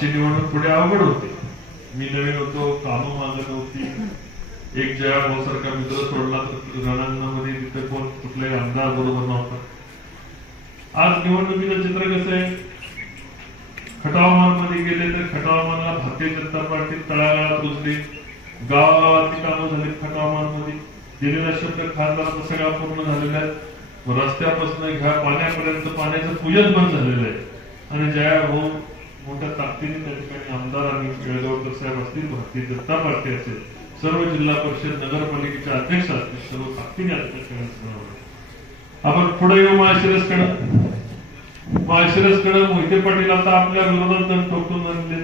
आमची निवडणूक पुढे अवघड होती. मी नवीन होतो कामं माझं नव्हती एक जया भाऊ सारखा मित्र सोडला तर रणांगणामध्ये तिथे कोण कुठलाही आमदार बरोबर नव्हता. आज निवडणुकीचं चित्र कसं आहे? खटावमानमध्ये गेले तर खटावमानला भारतीय जनता पार्टी तळागाळात रुजली. गावागावातली कामं झाली खटावमानमध्ये दिलेला शब्द खासदाराचा सगळा पूर्ण झालेला आहे. रस्त्यापासून घ्या पाण्यापर्यंत पाण्याचं पूजन पण झालेलं आहे. आणि जया भाऊ मोठ्या ताकदीने त्या ठिकाणी आमदार आणि जळगावकर साहेब असतील भारतीय जनता पार्टी असेल सर्व जिल्हा परिषद नगरपालिकेचे अध्यक्ष असतील सर्व ताकदीने अध्यक्ष आपण पुढे येऊ माळशिरसकडे माळशिरसकडे मोहिते पाटील आता आपल्या विरोधात दंड ठोकून आणले.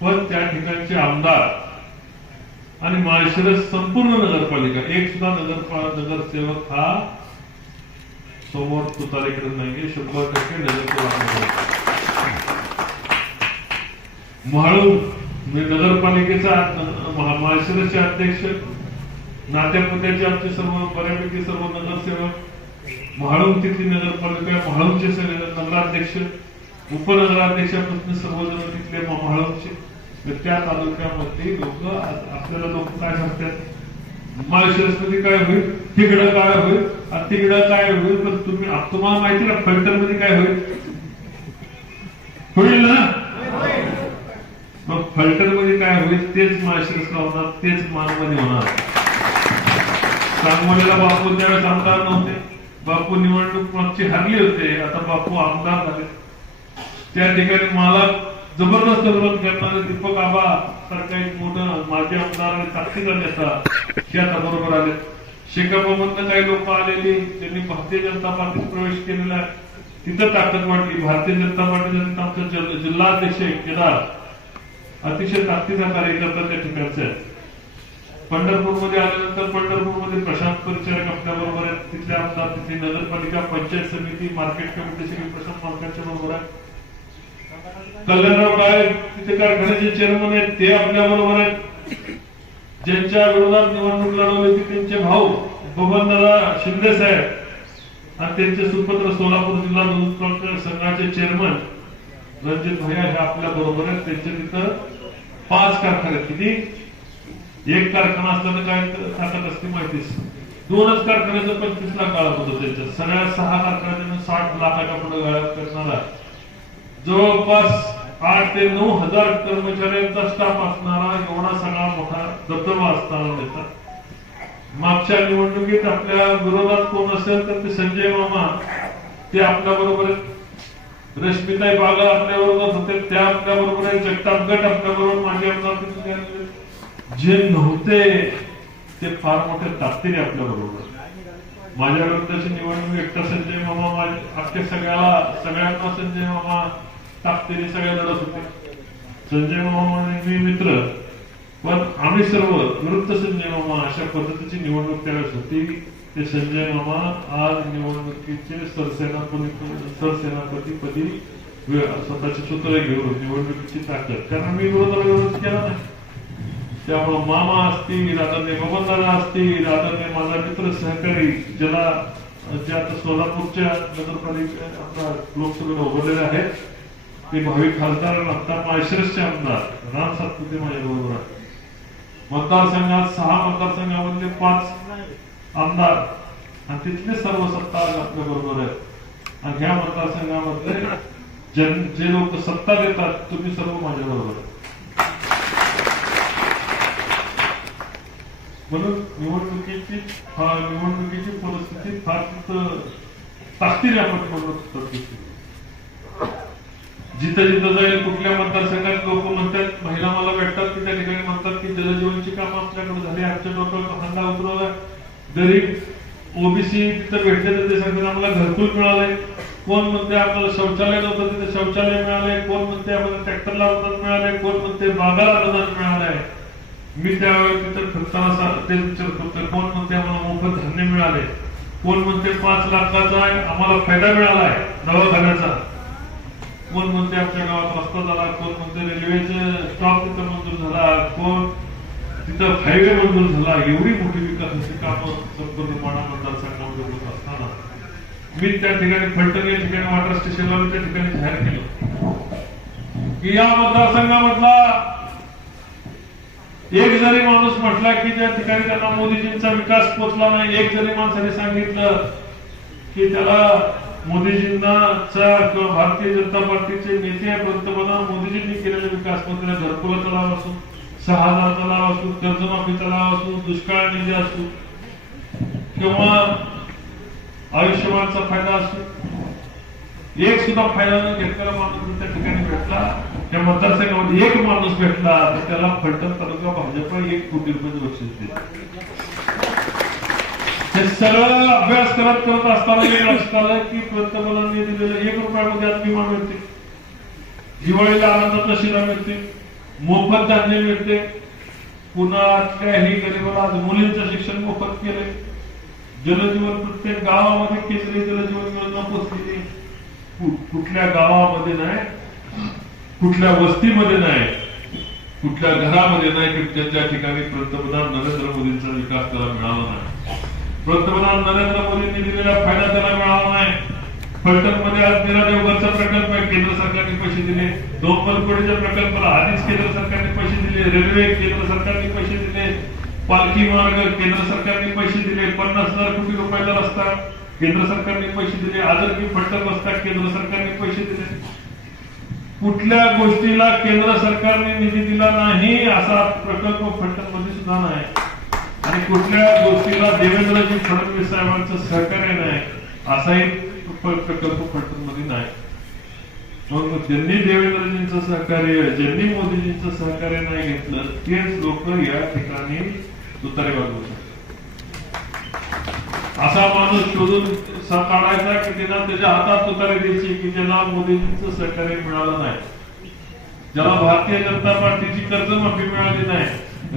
पण त्या ठिकाणचे आमदार आणि माळशिरस संपूर्ण नगरपालिका एक सुद्धा नगर नगरसेवक हा समोर तुतारीकडे नाहीये. शंभर टक्के नगरसेवक म्हाळून नगरपालिकेचा महाशिराचे अध्यक्ष नात्यापुत्याचे आमचे सर्व बऱ्यापैकी सर्व नगरसेवक म्हाळून तिथली नगरपालिका म्हाळूनचे सगळे नगराध्यक्ष उपनगराध्यक्षापासून सर्वजण तिथले म- तर त्या तालुक्यामध्ये लोक आपल्याला लोक काय सांगतात? माळशिरसमध्ये काय होईल? तिकडं काय होईल? आणि तिकडं काय होईल? पण तुम्ही तुम्हाला माहिती ना फलटणमध्ये काय होईल? होईल ना? मग फलटणमध्ये काय होईल तेच माळशिरसला होणार तेच मानमध्ये होणार. सांगोलीला बापू त्यावेळेस आमदार नव्हते. बापू निवडणूक मागची हरली होते आता बापू आमदार झाले. त्या ठिकाणी मला जबरदस्त विरोध करणारे दीपक आबा सारखा एक मोठं माजी आमदार आणि ताकदीचा नेता हे आता बरोबर आले. शेकापामधनं काही लोक आलेली त्यांनी भारतीय जनता पार्टीत प्रवेश केलेला आहे. तिथं ताकद वाटली. भारतीय जनता पार्टीचा आमचा जिल्हाध्यक्ष केदार अतिशय ताकदीचा कार्यकर्ता त्या ठिकाणचा आहे पंढरपूरमध्ये आल्यानंतर पंढरपूरमध्ये प्रशांत परिचारक आपल्याबरोबर आहेत. तिथले आमदार तिथली नगरपालिका पंचायत समिती मार्केट कमिटी सगळी प्रशांत मार्केटच्या बरोबर आहे कल्याणराव डाळे तिथे कारखान्याचे चेअरमन आहेत. ते आपल्या बरोबर आहेत. ज्यांच्या विरोधात निवडणूक लढवली होती त्यांचे भाऊ बबनदादा शिंदे साहेब आणि त्यांचे सुपुत्र सोलापूर जिल्हा दूध संघाचे चेअरमन रणजित भैया हे आपल्या बरोबर आहेत. त्यांच्या तिथं पाच कारखाने किती? एक कारखाना असताना काय ताकद असते माहितीच दोनच कारखान्याचं पंचवीस लाख गाळप होतं त्यांच्या सगळ्या सहा कारखान्यानं साठ लाखाच्या पुढे गाळप करणारा जवळपास आठ ते नऊ हजार कर्मचाऱ्यांचा स्टाफ असणारा एवढा सगळा मोठा दबदबा असणारा त्याचा मागच्या निवडणुकीत आपल्या विरोधात कोण असेल तर ते संजय मामा ते आपल्या बरोबर रश्मीताई बागा आपल्या होते त्या आपल्याबरोबर आहे जगताप गट आपल्याबरोबर बरोबर मागे आमदार जे नव्हते ते फार मोठे ताकदीने आपल्याबरोबर. माझ्या विरुद्धची निवडणूक एकटा संजय मामा माझ्या अख्ख्या सगळ्याला सगळ्यांना संजय मामा ताकदीने सगळ्या लढत होते. संजय मामा म्हणजे मी मित्र. पण आम्ही सर्व विरुद्ध संजय मामा अशा पद्धतीची निवडणूक त्यावेळेस होती. ते संजय मामा आज निवडणुकीचे सरसेनापती पदी स्वतःचे सूत्र घेऊन निवडणुकीची ताकद. कारण मी विरोधाला विरोध केला नाही. त्यामुळे मामा असतील आदरणीय बबनदादा असतील आदरणीय माझा मित्र सहकारी ज्याला जे आता सोलापूरच्या नगरपालिका आपला लोकसभेला उभारलेले आहेत. ते भावी खासदार आता माळशिरसचे आमदार. राम सातपुते माझ्या बरोबर आहेत. मतदारसंघात सहा मतदारसंघामधले पाच आमदार. आणि तिथले सर्व सत्ता आपल्या बरोबर आहेत. आणि ह्या मतदारसंघामध्ये जन जे लोक सत्ता देतात तुम्ही सर्व माझ्या बरोबर आहे म्हणून निवडणुकीची निवडणुकीची परिस्थिती फार ताकदीने आपण निवडणूक जिथं जिथं जाईल कुठल्या मतदारसंघात लोक म्हणतात महिला मला भेटतात की त्या ठिकाणी म्हणतात की जलजीवनची कामं आपल्याकडे झाली आमच्या डोक्यावर हंडा उतरवला. जरी ओबीसी तिथं भेटले तर ते सांगतात आम्हाला घरकुल मिळाले कोण म्हणते आम्हाला शौचालय नव्हतं तिथे शौचालय मिळाले कोण म्हणते आम्हाला ट्रॅक्टरला अनुदान मिळाले कोण म्हणते बागाला अनुदान मिळालंय. मी त्यावेळेस तिथं फिरताना सा- तेच विचार करतोय कोण म्हणते आम्हाला मोफत धान्य मिळाले कोण म्हणते पाच लाखाचा आम्हाला फायदा मिळालाय दवाखान्याचा कोण म्हणते आमच्या गावात रस्ता झाला. कोण म्हणते रेल्वेचं स्टॉप तिथं मंजूर झाला. कोण तिथं हायवे मंजूर झाला एवढी मोठी विकासाची कामं संपूर्ण मतदारसंघामध्ये होत असताना? मी त्या ठिकाणी फलटण या ठिकाणी वॉटर स्टेशनला मी त्या ठिकाणी जाहीर केलं. की या मतदारसंघामधला एक जरी माणूस म्हटला की त्या ठिकाणी त्यांना मोदीजींचा विकास पोचला नाही एक जरी माणसाने सांगितलं की त्याला मोदीजींना चा किंवा भारतीय जनता पार्टीचे नेते पंतप्रधान मोदीजींनी केलेला विकास पत्र घरकुला तलाव असो सहा हजार तलाव असो कर्जमाफी तलाव असो दुष्काळ निधी असो किंवा आयुष्यमानचा फायदा असो एक सुद्धा फायदा न घेतलेला माणूस त्या ठिकाणी भेटला त्या मतदारसंघामध्ये एक माणूस भेटला तर त्याला फलटण तालुका भाजप एक कोटी रुपये बक्षीस देईल हे सगळं अभ्यास करत करत असताना एक लक्षात आलं की पंतप्रधानांनी दिलेलं एक रुपयामध्ये आज विमा मिळते. दिवाळीला आनंदात शिरा मिळते. मोफत धान्य मिळते. पुण्यातल्याही गरीबाला आज मुलींचं शिक्षण मोफत केले जलजीवन प्रत्येक गावामध्ये केंद्रीय जलजीवन योजना पोचलेली कुठल्या गावामध्ये नाही कुठल्या वस्तीमध्ये नाही कुठल्या घरामध्ये नाही की ज्या ठिकाणी पंतप्रधान नरेंद्र मोदींचा विकास त्याला मिळाला नाही. पंतप्रधान नरेंद्र मोदींनी दिलेला फायदा त्याला मिळाला नाही. फलटणमध्ये आज निरा देवगडचा प्रकल्प आहे. केंद्र सरकारने पैसे दिले. दोपलकोडीच्या प्रकल्पाला आधीच केंद्र सरकारने पैसे दिले. रेल्वे केंद्र सरकारने पैसे दिले. पालखी मार्ग केंद्र सरकारने पैसे दिले. पन्नास हजार कोटी रुपयाचा रस्ता केंद्र सरकारने पैसे दिले. आजरकी फलटण रस्ता केंद्र सरकारने पैसे दिले. कुठल्या गोष्टीला केंद्र सरकारने निधी दिला नाही असा प्रकल्प फलटणमध्ये सुद्धा नाही. आणि कुठल्या गोष्टीला देवेंद्रजी फडणवीस साहेबांचं सहकार्य नाही असाही प्रकल्प फलटण नाही. मग ज्यांनी देवेंद्रजींचं सहकार्य ज्यांनी मोदीजींचं सहकार्य नाही घेतलं तेच लोक या ठिकाणी तुतारे वाजवू शकतात. असा माणूस शोधून काढायचा की त्यांना त्याच्या हातात तुतारे द्यायची की ज्यांना मोदीजींचं सहकार्य मिळालं नाही. ज्याला भारतीय जनता पार्टीची कर्जमाफी मिळाली नाही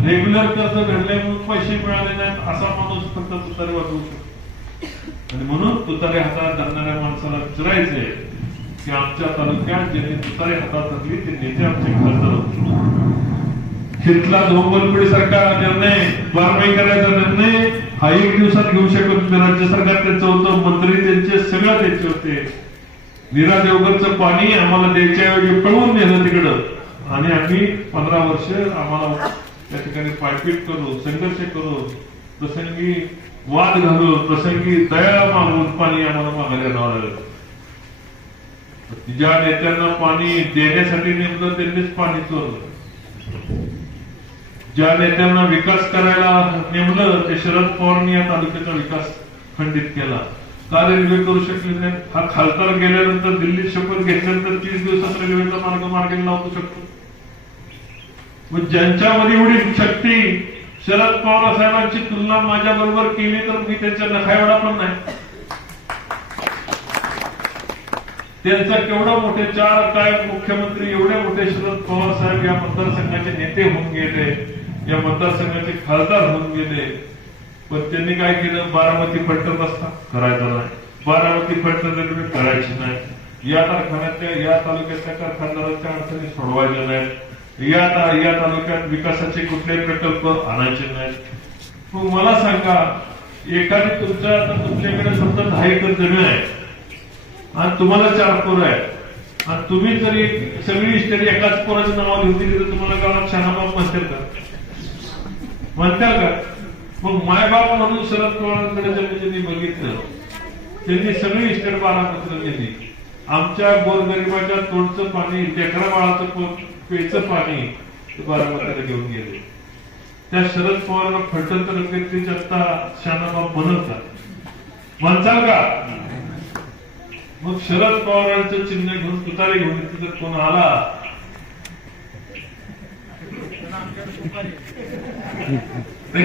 रेग्युलर कर्ज भरले म्हणून पैसे मिळाले नाहीत असा माणूस फक्त तुतारे वाजवू शकतो. आणि म्हणून तुतारे हातात धरणाऱ्या माणसाला विचारायचंय की आमच्या तालुक्यात ज्यांनी तुतारे हातात धरली ते नेते आमचे खासदार होते. तिथला धोंबलपुडी सरकार निर्णय बारमाही करायचा निर्णय हा एक दिवसात घेऊ शकत होते राज्य सरकार त्यांचं होतं मंत्री त्यांचे सगळं त्यांचे होते. नीरा देवगरचं पाणी आम्हाला द्यायच्याऐवजी पळवून नेलं तिकडं. आणि आम्ही पंधरा वर्ष आम्हाला त्या ठिकाणी पायपीट करू संघर्ष करू प्रसंगी वाद घालून प्रसंगी दया मागून पाणी आम्हाला मागायला यावं लागलं ज्या नेत्यांना पाणी देण्यासाठी नेमलं त्यांनीच पाणी चोरलं. ज्या नेत्यांना विकास करायला नेमलं ते शरद पवारांनी या तालुक्याचा विकास खंडित केला. का रेल्वे करू शकले नाही? हा खासदार गेल्यानंतर दिल्लीत शपथ घेतल्यानंतर तीस दिवसात रेल्वेचा मार्ग मार्गाने लावू शकतो. मग ज्यांच्यामध्ये एवढी शक्ती शरद पवार साहेबांची तुलना माझ्या बरोबर केली तर मी त्यांच्या नखाएवढा पण नाही. त्यांचा केवढा मोठे चार काय मुख्यमंत्री एवढे मोठे शरद पवार साहेब या मतदारसंघाचे नेते होऊन गेले या मतदारसंघाचे खासदार होऊन गेले. पण त्यांनी काय केलं? बारामती फलटण रस्ता करायचा नाही. बारामती फलटण रेल्वे करायची नाही. या कारखान्यातल्या या तालुक्यातल्या कारखानदारांच्या अडचणी सोडवायच्या नाहीत. या या तालुक्यात विकासाचे कुठले प्रकल्प आणायचे नाहीत. मग मला सांगा एखादी तुमच्या आता तुमच्याकडे समजा दहा एकर जमीन आहे. आणि तुम्हाला चार पोरं आहेत. आणि तुम्ही जरी सगळी इस्टेट एकाच पोराच्या नावावर लिहून दिली तर तुम्हाला गावात शहाबाब म्हणतील का? म्हणताल का? मग मायबाप म्हणून शरद पवारांकडे ज्यांनी ज्यांनी बघितलं त्यांनी सगळी इस्टेट पत्र दिली आमच्या गोरगरिबाच्या तोडचं पाणी लेकरा बाळाचं प- पेचं पाणी ते बारामतीला घेऊन गेले. त्या शरद पवारला फलटण तालुक्यातली जनता शहाबाब म्हणत म्हणताल का? मग शरद पवारांचं चिन्ह घेऊन तुतारी घेऊन तिथं कोण आला? ते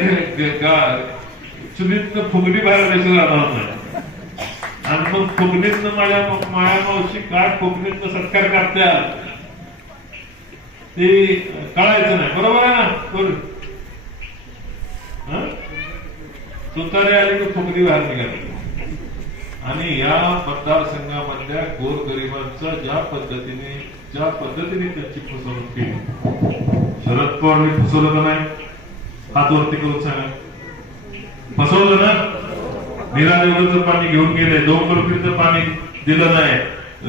चुलीत फुगडी बाहेर द्यायचं राहणार नाही. आणि मग फुगणीतनं माझ्या माया मावशी काय फुगणीतनं सत्कार करत्या? ते कळायचं नाही. बरोबर आहे ना? बोल. हं? आले की फुकरी बाहेर निघाली. आणि या मतदारसंघामधल्या गोरगरिबांचा ज्या पद्धतीने ज्या पद्धतीने त्यांची फसवणूक केली. शरद पवारने फसवलं का नाही? हात वरती करून सांगा. फसवलं ना? निरादेवचं पाणी घेऊन गेले. दोन रुपयाचं पाणी दिलं नाही.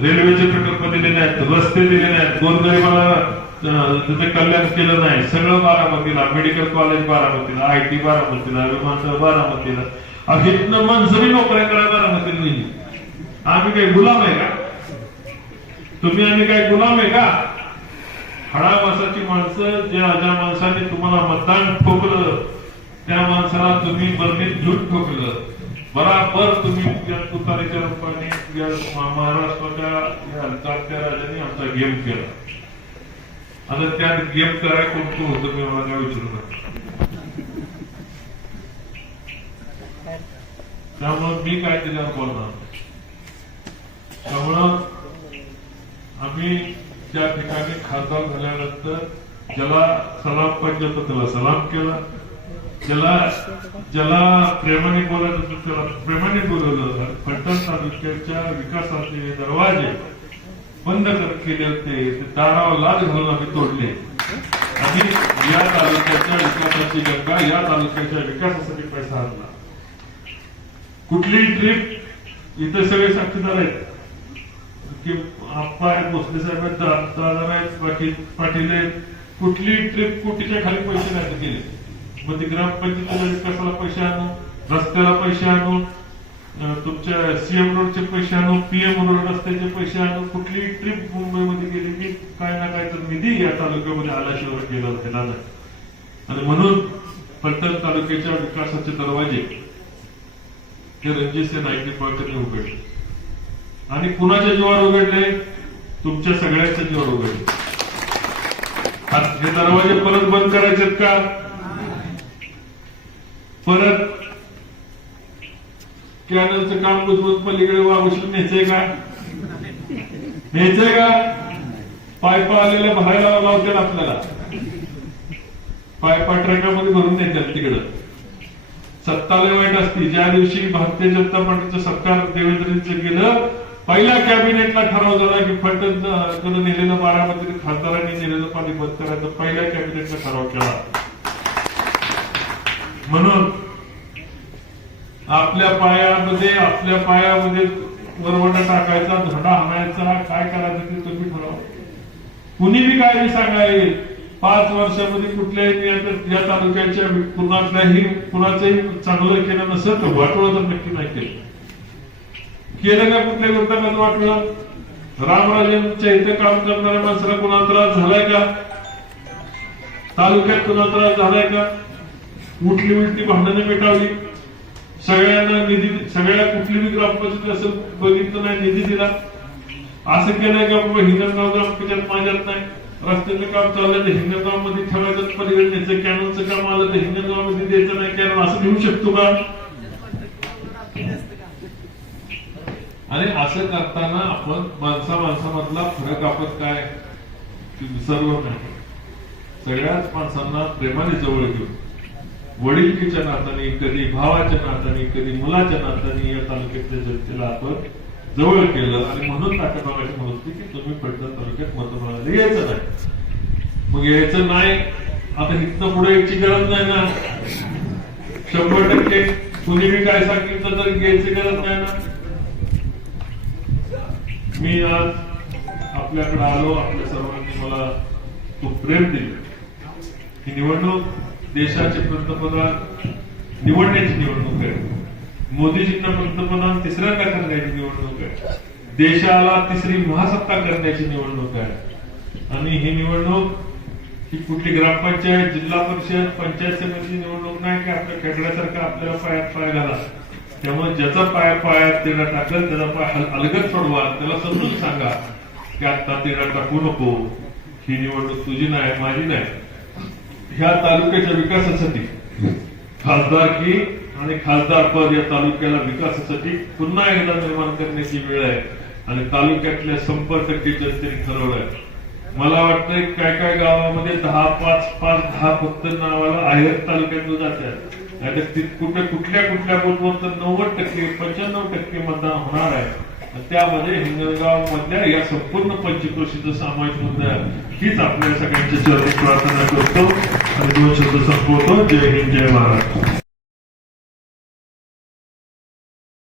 रेल्वेचे प्रकल्प दिले नाहीत. रस्ते दिले नाहीत. गोरगरिबाला त्याचं कल्याण केलं नाही. सगळं बारामतीला मेडिकल कॉलेज बारामतीला आय टी बारामतीला विमानतळ बारामतीला. अहो, इथनं माणसं नोकऱ्या करा बारामतीला नाही आम्ही काही गुलाम आहे का? तुम्ही आम्ही काय गुलाम आहे का? हडावासाची माणसं ज्या ज्या माणसाने तुम्हाला मतदान ठोकलं त्या माणसाला तुम्ही बर्मीत झूट ठोकलं. बराबर तुम्ही तुतारीच्या रूपाने महाराष्ट्राच्या या राज्याने राजाने आमचा गेम केला. आता त्यात गेम करायला कोण कोण होतं मी मला काय विचारू नका त्यामुळं मी काय त्याच्यावर बोलणार त्यामुळं आम्ही त्या ठिकाणी खासदार झाल्यानंतर ज्याला सलाम पाहिजे होता त्याला सलाम केला ज्याला ज्याला प्रेमाने बोलायचं त्याला प्रेमाने बोलवलं फलटण तालुक्याच्या विकासाचे दरवाजे बंद केले होते ते दारावर लाद घालून आम्ही तोडले. आणि या तालुक्याच्या विकासाची गंगा या तालुक्याच्या विकासासाठी पैसा आणला. कुठलीही ट्रिप इथे सगळे साक्षीदार आहेत. की आप्पा आहेत भोसले साहेब आहेत दादा आहेत पाटील पाटील आहेत. कुठली ट्रिप कोटीच्या खाली पैसे नाही केले. मग ते ग्रामपंचायतीच्या विकासाला पैसे आणू रस्त्याला पैसे आणू तुमच्या सीएम रोडचे पैसे आणू पीएम रोड रस्त्याचे पैसे आणू कुठली ट्रिप मुंबईमध्ये गेली की काय ना काय तर निधी या तालुक्यामध्ये आल्याशिवाय गेला गेला नाही. आणि म्हणून पलटण तालुक्याच्या विकासाचे दरवाजे हे रणजितसिंह नाईक निंबाळकरने उघडले. आणि कुणाच्या जीवावर उघडले? तुमच्या सगळ्यांच्या जीवावर उघडले. आता हे दरवाजे परत बंद करायचेत का? परत कॅनलचं काम गुजवत पलीकडे वावशील न्यायचंय का? न्यायचंय का? पायपा आलेल्या भरायला लावतात आपल्याला. पायपा ट्रकामध्ये भरून नेतात तिकडं. सत्ता लय वाईट असती. ज्या दिवशी भारतीय जनता पार्टीचं सरकार देवेंद्रजींचं गेलं पहिल्या कॅबिनेटला ठराव झाला की फलटणकडे नेलेलं बारामती खासदारांनी नेलेलं पाणी बंद करायचं. पहिल्या कॅबिनेटला ठराव केला. म्हणून आपल्या पायामध्ये आपल्या पायामध्ये वरवटा टाकायचा धडा आणायचा काय करायचं ते तुम्ही ठरवा. कुणी बी काय बी सांगाय पाच वर्षामध्ये कुठल्याही या तालुक्याच्या कुणाच्याही कुणाचंही चांगलं केलं नसत तर तर नक्की नाही केलं. केलं का कुठल्या वृत्तांना वाटलं रामराजेंच्या इथे काम करणाऱ्या माणसाला कुणाला त्रास झालाय का? तालुक्यात कुणाला त्रास झालाय का? उठली उलटी भांडणं मिटावली. सगळ्यांना निधी सगळ्या कुठली बी ग्रामपंचायत असं बघितलं नाही निधी दिला. असं केलंय का बाबा हिंगणगाव ग्रामपंचायत माझ्यात नाही. रस्त्याचं काम चाललं तर हिंगणगावमध्ये ठेवायचं पलीकडे द्यायचं कॅनलचं काम आलं तर हिंगणगावमध्ये द्यायचं नाही कॅनल असं घेऊ शकतो का? आणि असं करताना आपण माणसा माणसामधला फरक आपण काय? विसरलो नाही. सगळ्याच माणसांना प्रेमाने जवळ घेऊन. वडिलकीच्या नात्याने कधी भावाच्या नात्याने कधी मुलाच्या नात्याने या तालुक्यातल्या जनतेला आपण जवळ केलं आणि म्हणून ताकद म्हणत होती की तुम्ही फलटण तालुक्यात मतदानाला यायचं नाही. मग यायचं नाही आता इथनं पुढे यायची गरज नाही ना. शंभर टक्के कुणी काय सांगितलं तर घ्यायची गरज नाही ना. मी आज आपल्याकडे आलो आपल्या सर्वांनी मला तो प्रेम दिलं. ही निवडणूक देशाचे पंतप्रधान निवडण्याची निवडणूक आहे. मोदीजींना पंतप्रधान तिसऱ्यांदा करण्याची निवडणूक आहे? देशाला तिसरी महासत्ता करण्याची निवडणूक आहे. आणि ही निवडणूक ही कुठली ग्रामपंचायत जिल्हा परिषद पंचायत समितीची निवडणूक नाही की आपल्या खेकड्यासारखं आपल्याला पायात पाय घाला. त्यामुळे ज्याचा पाय पायात तेढा टाकल त्याचा पाय हल- अलगद सोडवा. त्याला समजून सांगा की आता तेढा टाकू नको. ही निवडणूक तुझी नाही माझी नाही. ह्या तालुक्याच्या विकासासाठी खासदारकी आणि खासदार पद या तालुक्याला विकासासाठी पुन्हा एकदा निर्माण करण्याची वेळ आहे आणि तालुक्यातल्या संपर्क टक्के जनतेने ठरवलंय मला वाटतंय काय काय गावामध्ये दहा पाच पाच दहा फक्त नावाला आहेर तालुक्यातलं जात आहे. कुठे कुठल्या कुठल्या बूथवर तर नव्वद टक्के पंच्याण्णव टक्के मतदान होणार आहे. त्यामध्ये हिंगणगाव मधल्या या संपूर्ण पंचक्रोशीचं सामायिक मुद्दा आहे. हीच आपल्या सगळ्यांच्या चरणी प्रार्थना करतो. आणि दोन शब्द संपवतो. जय हिंद जय महाराष्ट्र